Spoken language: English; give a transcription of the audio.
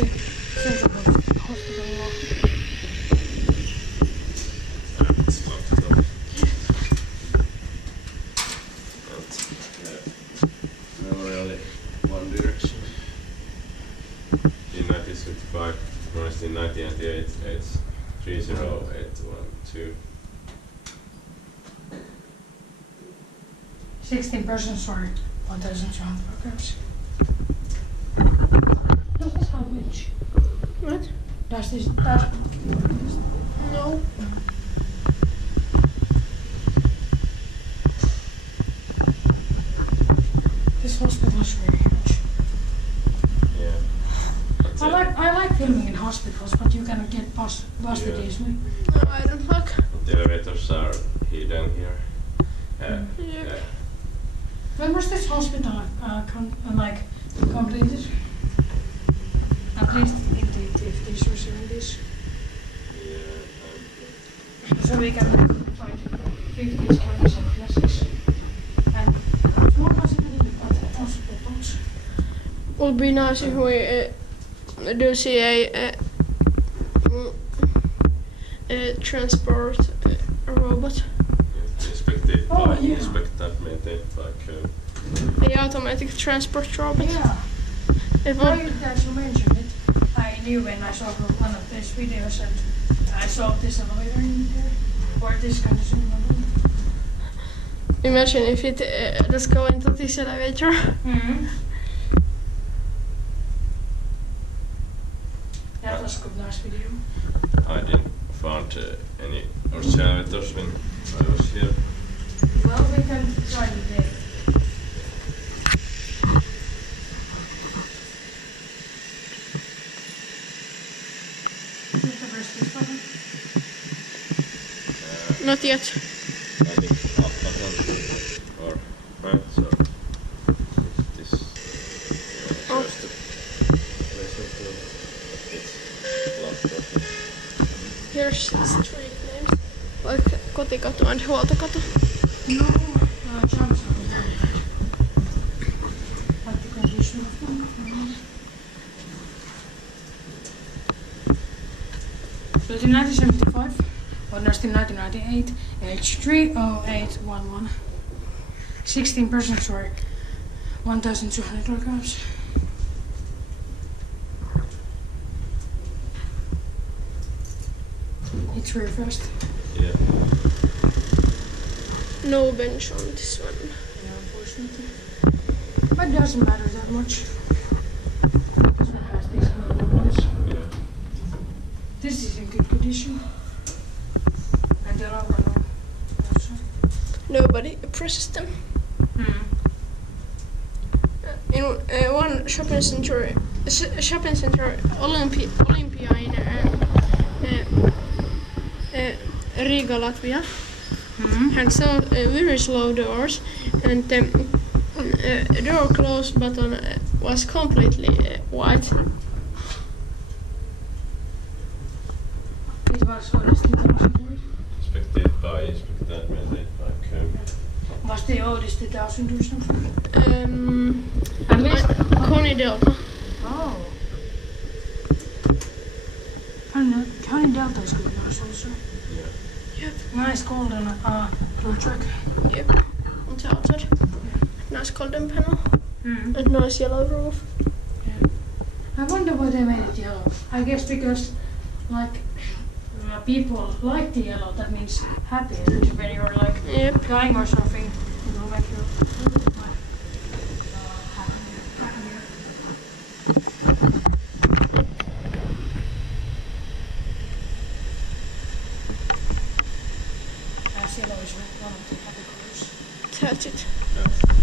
Lahti Central Hospital. It's locked up. No, really one direction. In 1975, Modernised in 1998, it's 30812. 16 persons for 1,200 kilograms. Does this have winch? What? Does this? No. This hospital is very huge. Yeah. I like filming in hospitals, but you cannot get busted easily. No, I don't like. The elevators are hidden here. Yep. When was this hospital completed? At least in the 50s or 70s. Yeah. So we can find 50s, 20s and classics. And what was it in the hospitals? Would be nice if we do see a transport robot. Inspected Oh, by yeah. Inspecta, maintained by Kone-M. A automatic transport robot. Yeah. It Now would, that you mentioned it, I knew when I saw one of these videos and I saw this elevator in there, or this kind of thing. imagine if it does go into this elevator. Mm-hmm. That was a good, nice video. I didn't find any originators when I was here. Well, we can try it there. Not yet. I think up or right, so this Oh. just listen to it's locked up. Here's street names. Like Kotikatu and Huoltokatu. No, jumps are very bad. Like the condition of them. Built in 1975, Modernised in 1998, age 30811. 16 persons or 1,200 kilograms. It's very fast. Yeah. No bench on this one. Yeah, unfortunately. But it doesn't matter that much. This one has these little ones. Yeah. This is in good condition. And the other one also. Nobody presses them. In one shopping center Olympia in Riga, Latvia, had so very slow doors, and the door close button was completely white. It was honest in 2000. Inspected by Inspecta, maintained by Kone-M. Was the oldest 2000 or something? At least Kone Delta. Oh. Kone Delta is good nice also. Yeah. Yep. Nice golden blue track. Yep. On the outside. Nice golden panel. Mm. And nice yellow roof. Yeah. I wonder why they made it yellow. I guess because people like the yellow, that means happy. And when you're like Yep. dying or something, it will make you happier. As yellow is one of the happy colors. That's it. Yeah.